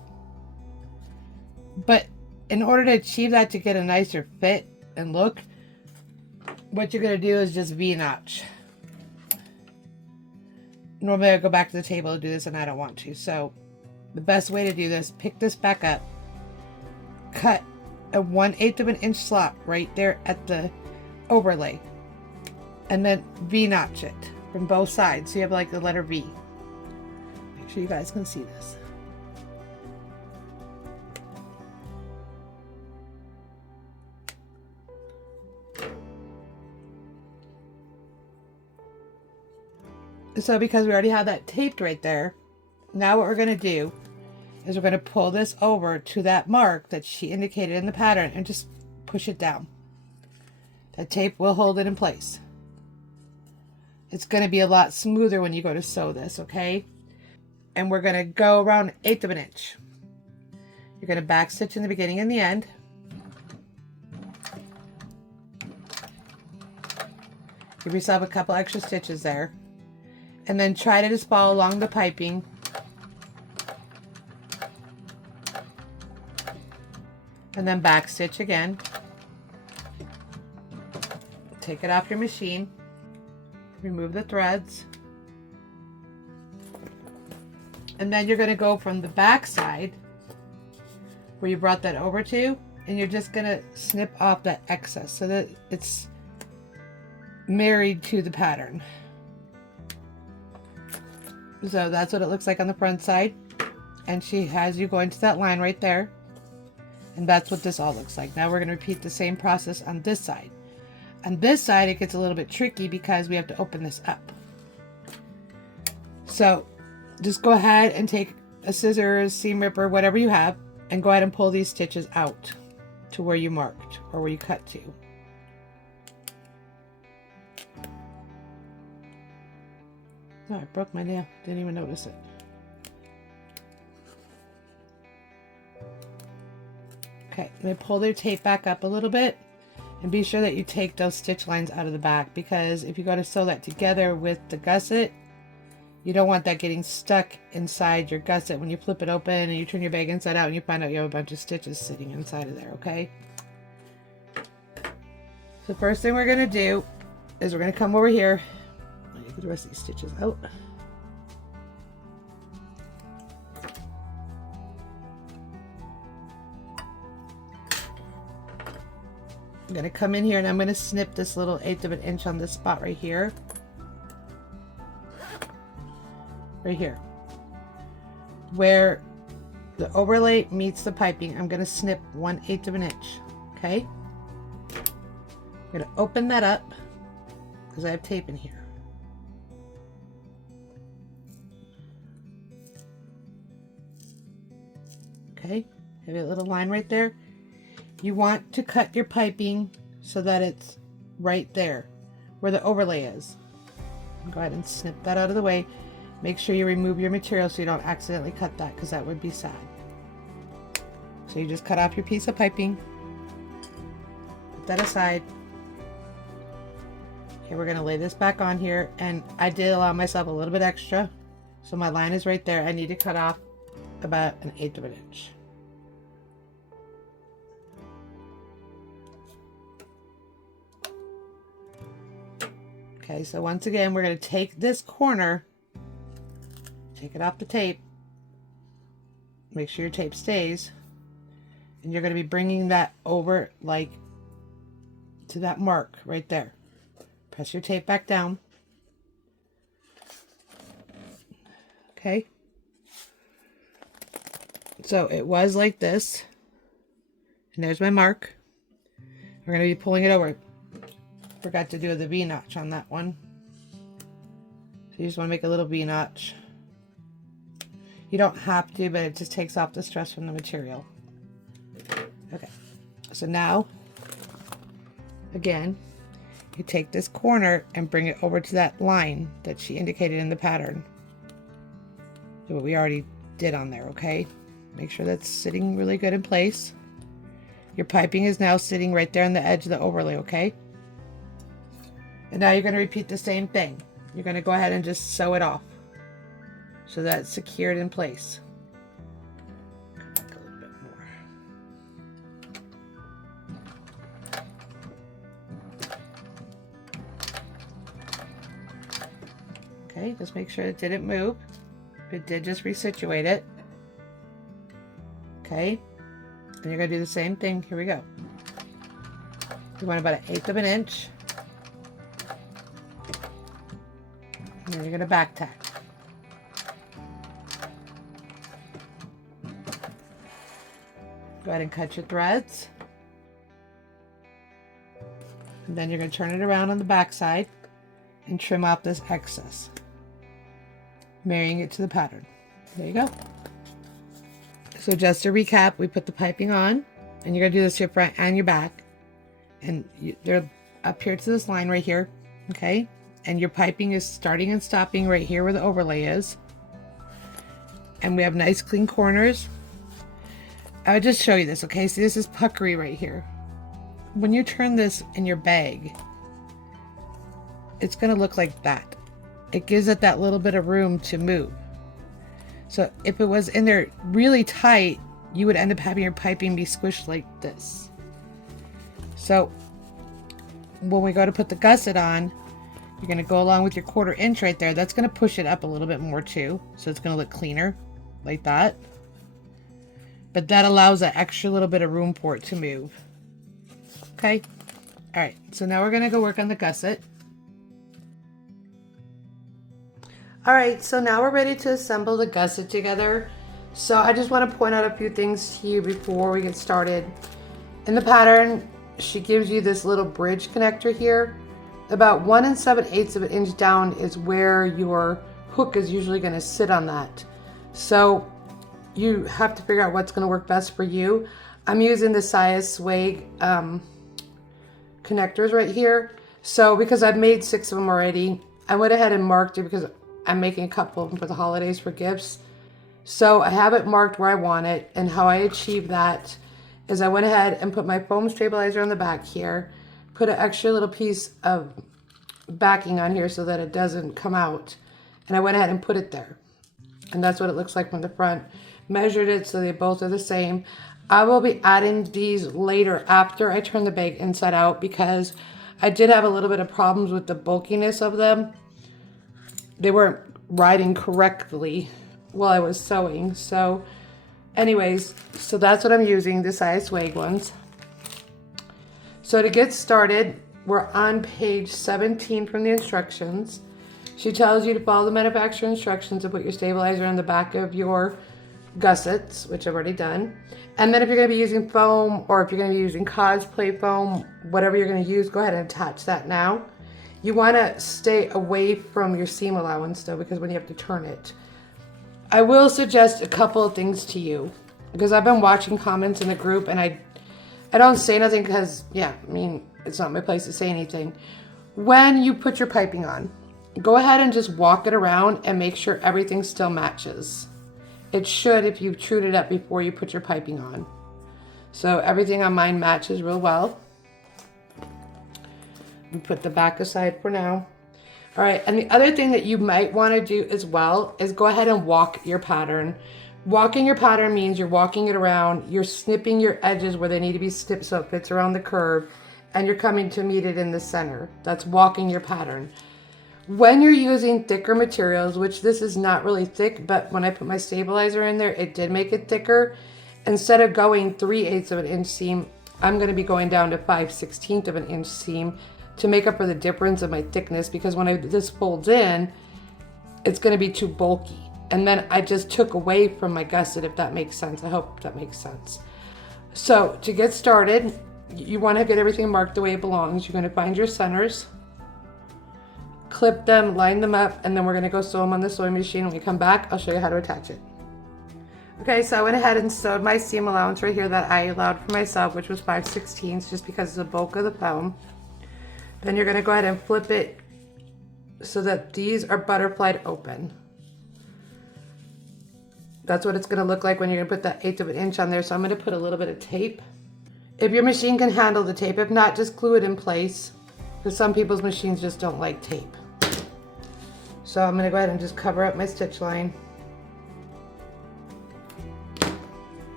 But in order to achieve that, to get a nicer fit and look, what you're going to do is just V-notch. Normally I go back to the table to do this and I don't want to. So the best way to do this, pick this back up, cut a 1/8 of an inch slot right there at the overlay, and then V-notch it from both sides. So you have like the letter V. Make sure you guys can see this. So because we already have that taped right there, now what we're going to do is we're going to pull this over to that mark that she indicated in the pattern and just push it down. That tape will hold it in place. It's going to be a lot smoother when you go to sew this, okay? And we're going to go around 1/8 of an inch. You're going to back stitch in the beginning and the end. Give yourself a couple extra stitches there. And then try to just follow along the piping. And then back stitch again. Take it off your machine. Remove the threads. And then you're going to go from the back side where you brought that over to, and you're just going to snip off that excess so that it's married to the pattern. So that's what it looks like on the front side. And she has you going to that line right there. And that's what this all looks like. Now we're going to repeat the same process on this side. On this side, it gets a little bit tricky because we have to open this up. So just go ahead and take a scissors, seam ripper, whatever you have, and go ahead and pull these stitches out to where you marked or where you cut to. Oh, I broke my nail. Didn't even notice it. Okay, I'm going to pull their tape back up a little bit and be sure that you take those stitch lines out of the back, because if you go to sew that together with the gusset, you don't want that getting stuck inside your gusset when you flip it open and you turn your bag inside out and you find out you have a bunch of stitches sitting inside of there, okay? So first thing we're going to do is we're going to come over here. Let me get the rest of these stitches out. I'm going to come in here and I'm going to snip this little 1/8 of an inch on this spot right here. Right here. Where the overlay meets the piping, I'm going to snip 1/8 of an inch. Okay? I'm going to open that up because I have tape in here. Okay? Have a little line right there. You want to cut your piping so that it's right there where the overlay is. Go ahead and snip that out of the way. Make sure you remove your material so you don't accidentally cut that, because that would be sad. So you just cut off your piece of piping. Put that aside. Okay, we're going to lay this back on here, and I did allow myself a little bit extra. So my line is right there. I need to cut off about 1/8 of an inch. Okay, so once again, we're going to take this corner, take it off the tape, make sure your tape stays, and you're going to be bringing that over like to that mark right there. Press your tape back down. Okay. So it was like this, and there's my mark. We're going to be pulling it over. Forgot to do the V-notch on that one. So you just want to make a little V-notch. You don't have to, but it just takes off the stress from the material. Okay, so now, again, you take this corner and bring it over to that line that she indicated in the pattern. So what we already did on there, okay? Make sure that's sitting really good in place. Your piping is now sitting right there on the edge of the overlay, okay? And now you're going to repeat the same thing. You're going to go ahead and just sew it off so that it's secured in place. Come back a little bit more. Okay, just make sure it didn't move. If it did, just resituate it. Okay, and you're going to do the same thing. Here we go. You want about 1/8 of an inch. And then you're going to back tack. Go ahead and cut your threads. And then you're going to turn it around on the back side and trim off this excess, marrying it to the pattern. There you go. So just to recap, we put the piping on, and you're going to do this to your front and your back. And they're up here to this line right here, okay? And your piping is starting and stopping right here where the overlay is. And we have nice clean corners. I would just show you this, okay? See, this is puckery right here. When you turn this in your bag, it's going to look like that. It gives it that little bit of room to move. So if it was in there really tight, you would end up having your piping be squished like this. So when we go to put the gusset on, you're going to go along with your 1/4 inch right there. That's going to push it up a little bit more too. So it's going to look cleaner like that. But that allows that extra little bit of room for it to move. Okay. All right. So now we're going to go work on the gusset. All right, so now we're ready to assemble the gusset together. So I just want to point out a few things to you before we get started. In the pattern, she gives you this little bridge connector here. About 1 7/8 of an inch down is where your hook is usually going to sit on that. So you have to figure out what's going to work best for you. I'm using the Swag connectors right here. So because I've made 6 of them already, I went ahead and marked it because I'm making a couple of them for the holidays for gifts. So I have it marked where I want it, and how I achieve that is I went ahead and put my foam stabilizer on the back here, put an extra little piece of backing on here so that it doesn't come out, and I went ahead and put it there. And that's what it looks like from the front. Measured it so they both are the same. I will be adding these later after I turn the bag inside out because I did have a little bit of problems with the bulkiness of them. They weren't riding correctly while I was sewing. So anyways, so that's what I'm using, the Swag ones. So to get started, we're on page 17 from the instructions. She tells you to follow the manufacturer instructions and put your stabilizer on the back of your gussets, which I've already done. And then if you're going to be using foam, or if you're going to be using cosplay foam, whatever you're going to use, go ahead and attach that now. You want to stay away from your seam allowance though, because when you have to turn it. I will suggest a couple of things to you because I've been watching comments in the group, and I don't say nothing because, yeah, I mean, it's not my place to say anything. When you put your piping on, go ahead and just walk it around and make sure everything still matches. It should if you've trued it up before you put your piping on. So everything on mine matches real well. We put the back aside for now. All right, and the other thing that you might want to do as well is go ahead and walk your pattern. Walking your pattern means you're walking it around, you're snipping your edges where they need to be snipped so it fits around the curve, and you're coming to meet it in the center. That's walking your pattern. When you're using thicker materials, which this is not really thick, but when I put my stabilizer in there, it did make it thicker. Instead of going 3/8 of an inch seam, I'm going to be going down to 5/16 of an inch seam to make up for the difference of my thickness, because when this folds in, it's going to be too bulky. And then I just took away from my gusset, if that makes sense. I hope that makes sense. So to get started, you want to get everything marked the way it belongs. You're going to find your centers, clip them, line them up, and then we're going to go sew them on the sewing machine. When we come back, I'll show you how to attach it. Okay, so I went ahead and sewed my seam allowance right here that I allowed for myself, which was 5/16 just because of the bulk of the foam. Then you're going to go ahead and flip it so that these are butterflied open. That's what it's going to look like when you're going to put that 1/8 of an inch on there. So I'm going to put a little bit of tape. If your machine can handle the tape, if not, just glue it in place. Because some people's machines just don't like tape. So I'm going to go ahead and just cover up my stitch line.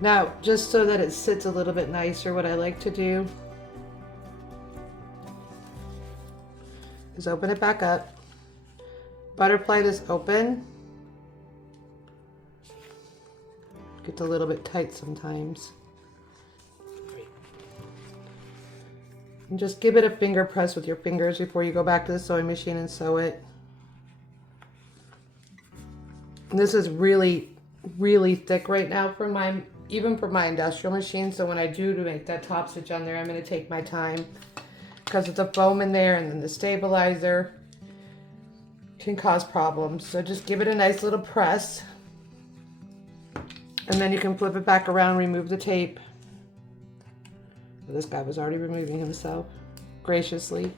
Now, just so that it sits a little bit nicer, what I like to do is open it back up, butterfly this open. Gets a little bit tight sometimes. And just give it a finger press with your fingers before you go back to the sewing machine and sew it. And this is really, really thick right now for my, even for my industrial machine. So when I do to make that top stitch on there, I'm going to take my time, because of the foam in there and then the stabilizer can cause problems. So just give it a nice little press, and then you can flip it back around, remove the tape. This guy was already removing himself graciously.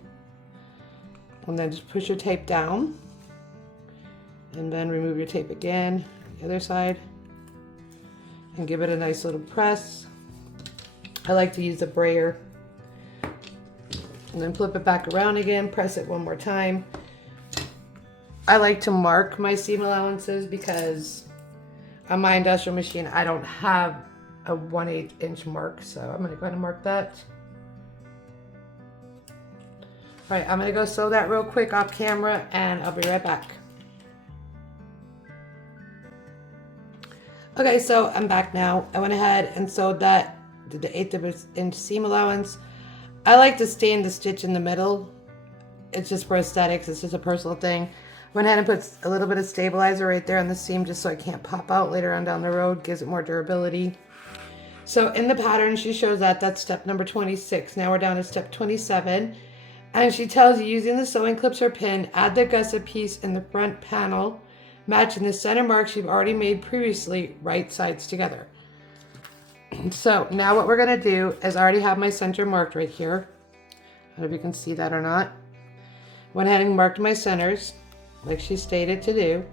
And then just push your tape down, and then remove your tape again, the other side, and give it a nice little press. I like to use a brayer. And then flip it back around again, press it one more time. I like to mark my seam allowances because on my industrial machine, I don't have a 1/8 inch mark. So I'm going to go ahead and mark that. All right, I'm going to go sew that real quick off camera, and I'll be right back. Okay, so I'm back now. I went ahead and sewed that, did the 1/8 of an inch seam allowance. I like to stand the stitch in the middle. It's just for aesthetics. It's just a personal thing. Went ahead and put a little bit of stabilizer right there on the seam just so it can't pop out later on down the road, gives it more durability. So in the pattern, she shows that that's step number 26. Now we're down to step 27. And she tells you using the sewing clips or pin, add the gusset piece in the front panel, matching the center marks you've already made previously, right sides together. So now what we're gonna do is I already have my center marked right here. I don't know if you can see that or not. Went ahead and marked my centers like she stated to do.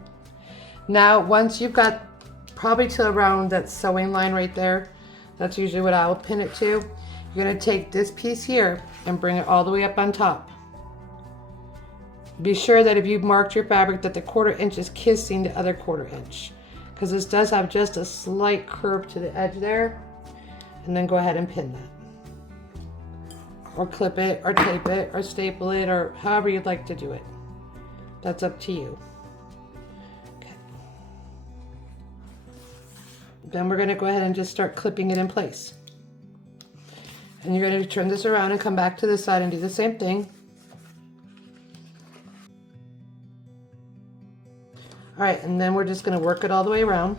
Now, once you've got probably to around that sewing line right there, that's usually what I will pin it to. You're gonna take this piece here and bring it all the way up on top. Be sure that if you've marked your fabric that the 1/4 inch is kissing the other 1/4 inch, because this does have just a slight curve to the edge there. And then go ahead and pin that. Or clip it, or tape it, or staple it, or however you'd like to do it. That's up to you. Okay. Then we're gonna go ahead and just start clipping it in place. And you're gonna turn this around and come back to this side and do the same thing. All right, and then we're just gonna work it all the way around.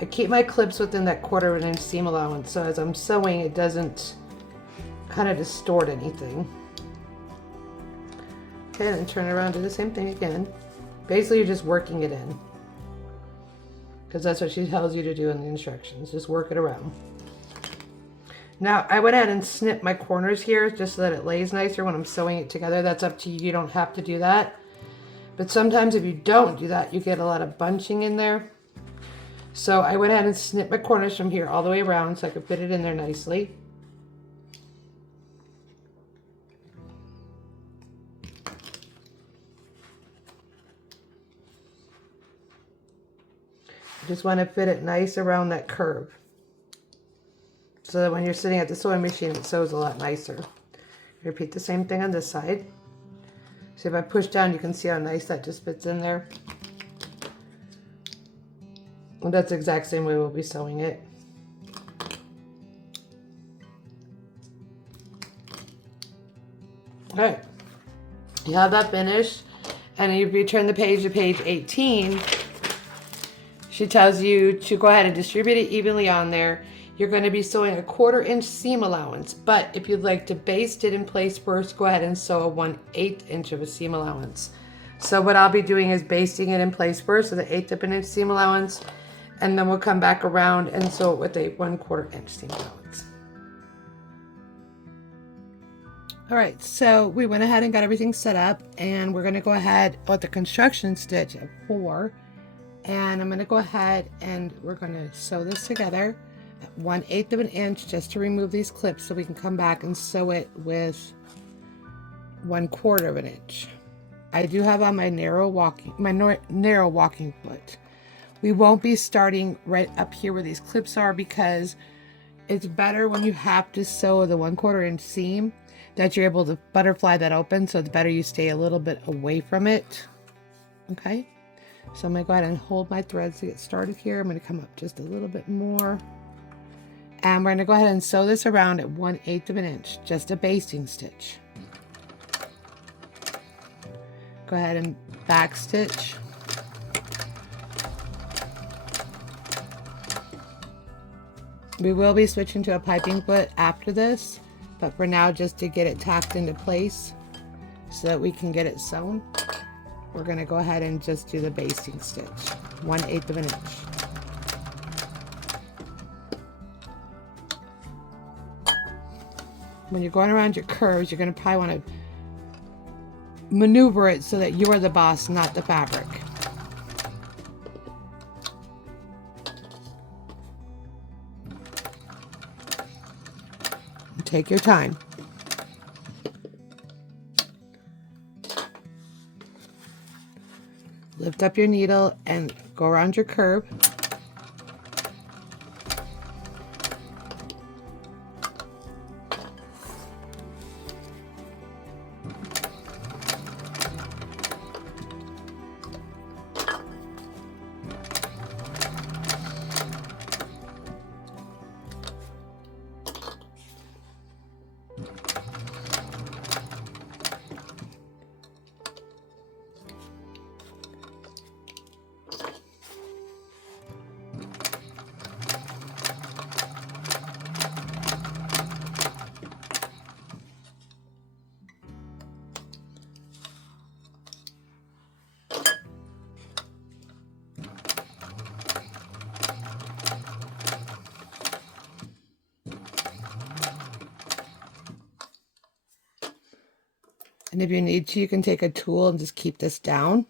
I keep my clips within that 1/4 inch seam allowance, so as I'm sewing, it doesn't kind of distort anything. Okay, then turn it around, do the same thing again. Basically, you're just working it in, because that's what she tells you to do in the instructions, just work it around. Now, I went ahead and snipped my corners here just so that it lays nicer when I'm sewing it together. That's up to you, you don't have to do that. But sometimes if you don't do that, you get a lot of bunching in there. So I went ahead and snipped my corners from here all the way around so I could fit it in there nicely. Just want to fit it nice around that curve, so that when you're sitting at the sewing machine, it sews a lot nicer. Repeat the same thing on this side. So if I push down, you can see how nice that just fits in there. And that's the exact same way we'll be sewing it. All right, you have that finished. And if you turn the page to page 18, she tells you to go ahead and distribute it evenly on there. You're going to be sewing a 1/4 inch seam allowance, but if you'd like to baste it in place first, go ahead and sew a 1/8 inch of a seam allowance. So what I'll be doing is basting it in place first with an 1/8 of an inch seam allowance, and then we'll come back around and sew it with a 1/4 inch seam allowance. All right, so we went ahead and got everything set up, and we're going to go ahead with the construction stitch of 4, and I'm going to go ahead and we're going to sew this together at 1/8 of an inch just to remove these clips so we can come back and sew it with 1/4 of an inch. I do have on my narrow walking foot. We won't be starting right up here where these clips are, because it's better when you have to sew the 1/4 inch seam that you're able to butterfly that open, so it's better you stay a little bit away from it. Okay, so I'm gonna go ahead and hold my threads to get started here. I'm gonna come up just a little bit more, and we're gonna go ahead and sew this around at 1/8 of an inch, just a basting stitch. Go ahead and back stitch. We will be switching to a piping foot after this, but for now, just to get it tacked into place so that we can get it sewn, we're going to go ahead and just do the basting stitch, 1/8 of an inch. When you're going around your curves, you're going to probably want to maneuver it so that you are the boss, not the fabric. Take your time. Lift up your needle and go around your curve. And if you need to, you can take a tool and just keep this down.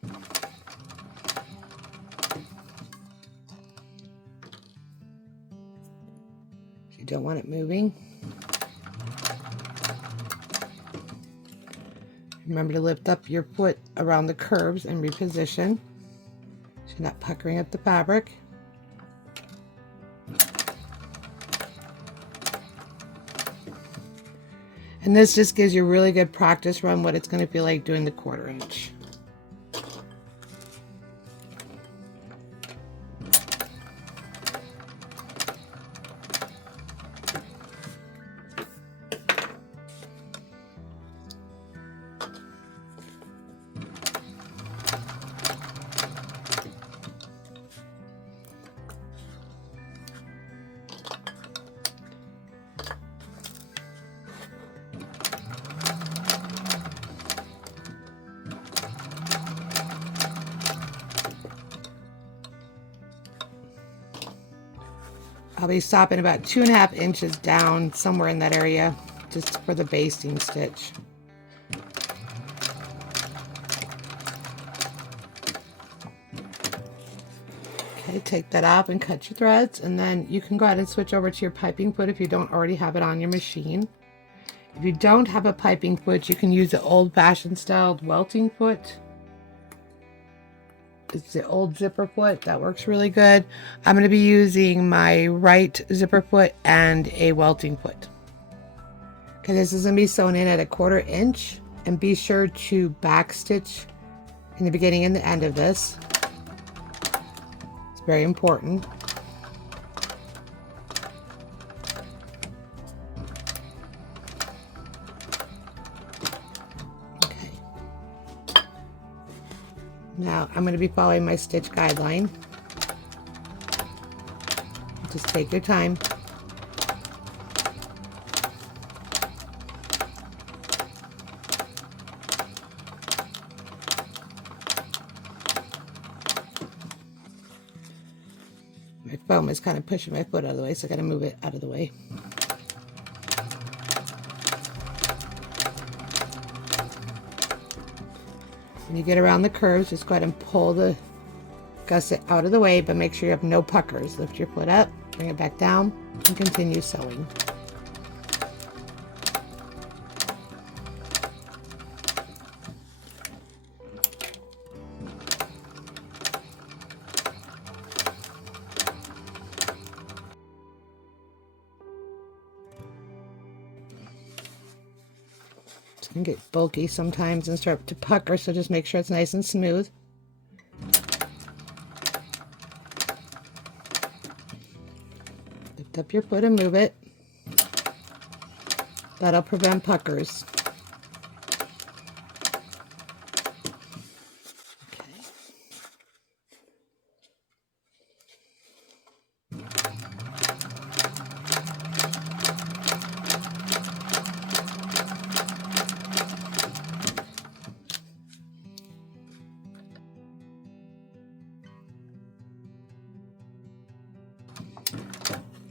You don't want it moving. Remember to lift up your foot around the curves and reposition, so you're not puckering up the fabric. And this just gives you a really good practice run what it's going to feel like doing the 1/4 inch. I'll be stopping about 2.5 inches down, somewhere in that area, just for the basting stitch. Okay, take that off and cut your threads, and then you can go ahead and switch over to your piping foot if you don't already have it on your machine. If you don't have a piping foot, you can use the old-fashioned styled welting foot. It's the old zipper foot that works really good. I'm going to be using my right zipper foot and a welting foot. Okay, this is going to be sewn in at a 1/4 inch, and be sure to back stitch in the beginning and the end of this. It's very important. Now I'm going to be following my stitch guideline. Just take your time. My foam is kind of pushing my foot out of the way, so I got to move it out of the way. When you get around the curves, just go ahead and pull the gusset out of the way, but make sure you have no puckers. Lift your foot up, bring it back down, and continue sewing. It can get bulky sometimes and start to pucker, so just make sure it's nice and smooth. Lift up your foot and move it. That'll prevent puckers.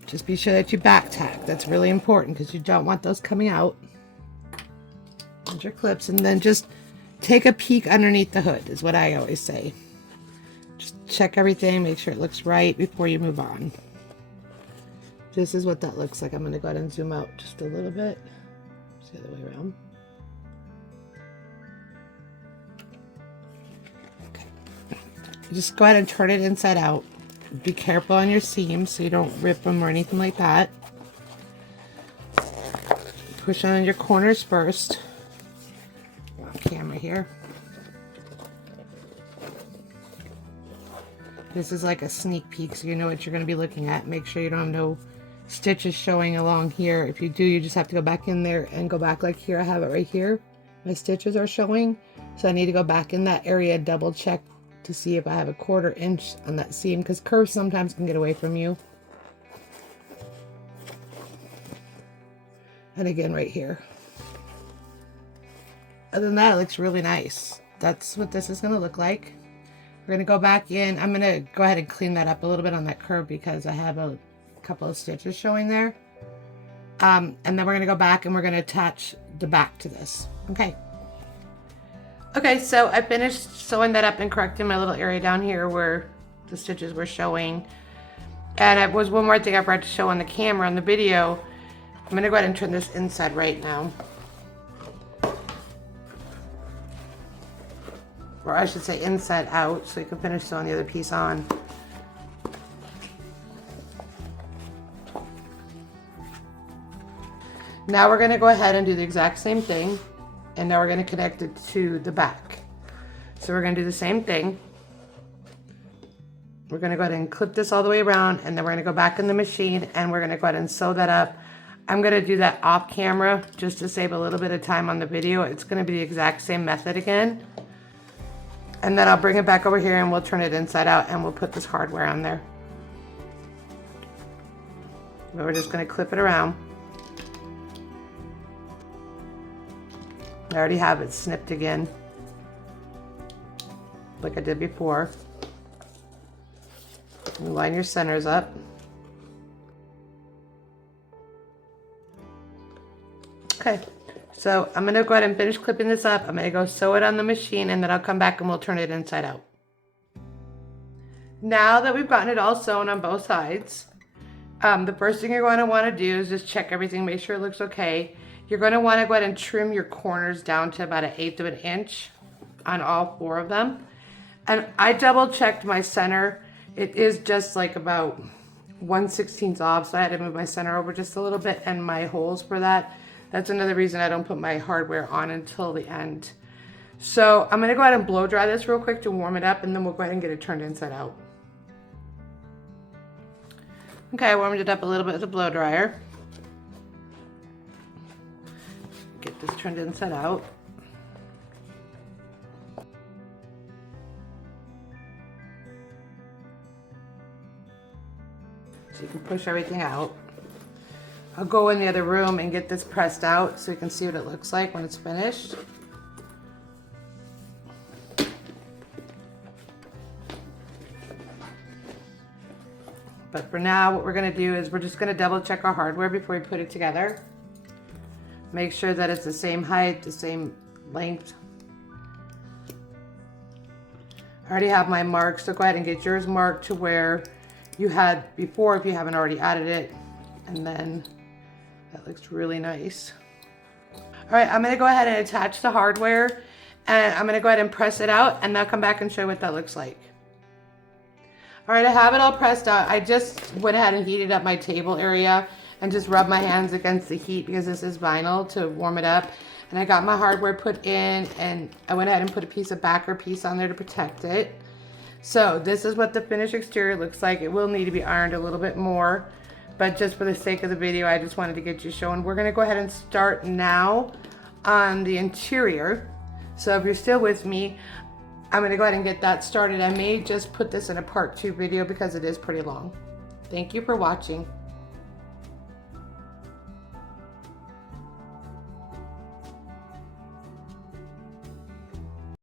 Just be sure that you back tack. That's really important because you don't want those coming out. Hold your clips, and then just take a peek underneath the hood is what I always say. Just check everything, make sure it looks right before you move on. This is what that looks like. I'm going to go ahead and zoom out just a little bit. It's the other way around. Okay. Just go ahead and turn it inside out. Be careful on your seams so you don't rip them or anything like that. Push on your corners first. On camera here. This is like a sneak peek so you know what you're going to be looking at. Make sure you don't have no stitches showing along here. If you do, you just have to go back in there and go back like here. I have it right here. My stitches are showing. So I need to go back in that area, double check to see if I have a 1/4 inch on that seam, because curves sometimes can get away from you. And again right here. Other than that, it looks really nice. That's what this is going to look like. We're going to go back in. I'm going to go ahead and clean that up a little bit on that curve because I have a couple of stitches showing there. And then we're going to go back and we're going to attach the back to this. Okay. Okay, so I finished sewing that up and correcting my little area down here where the stitches were showing. And it was one more thing I forgot to show on the camera on the video. I'm gonna go ahead and turn this inside right now. Or I should say inside out, so you can finish sewing the other piece on. Now we're gonna go ahead and do the exact same thing. And now we're gonna connect it to the back. So we're gonna do the same thing. We're gonna go ahead and clip this all the way around, and then we're gonna go back in the machine and we're gonna go ahead and sew that up. I'm gonna do that off camera just to save a little bit of time on the video. It's gonna be the exact same method again. And then I'll bring it back over here and we'll turn it inside out and we'll put this hardware on there. But we're just gonna clip it around. I already have it snipped again, like I did before. You line your centers up. Okay, so I'm gonna go ahead and finish clipping this up. I'm gonna go sew it on the machine and then I'll come back and we'll turn it inside out. Now that we've gotten it all sewn on both sides, the first thing you're going to want to do is just check everything, make sure it looks okay. You're going to want to go ahead and trim your corners down to about 1/8 of an inch on all 4 of them. And I double checked my center. It is just like about 1/16 off, so I had to move my center over just a little bit and my holes for that. That's another reason I don't put my hardware on until the end. So I'm going to go ahead and blow dry this real quick to warm it up, and then we'll go ahead and get it turned inside out. Okay, I warmed it up a little bit with the blow dryer. Get this turned inside out. So you can push everything out. I'll go in the other room and get this pressed out so you can see what it looks like when it's finished. But for now, what we're gonna do is we're just gonna double check our hardware before we put it together. Make sure that it's the same height, the same length. I already have my marks, so go ahead and get yours marked to where you had before if you haven't already added it. And then that looks really nice. All right, I'm gonna go ahead and attach the hardware and I'm gonna go ahead and press it out and I'll come back and show you what that looks like. All right, I have it all pressed out. I just went ahead and heated up my table area and just rubbed my hands against the heat because this is vinyl to warm it up. And I got my hardware put in and I went ahead and put a piece of backer piece on there to protect it. So this is what the finished exterior looks like. It will need to be ironed a little bit more, but just for the sake of the video, I just wanted to get you shown. We're gonna go ahead and start now on the interior. So if you're still with me, I'm gonna go ahead and get that started. I may just put this in a part 2 video because it is pretty long. Thank you for watching.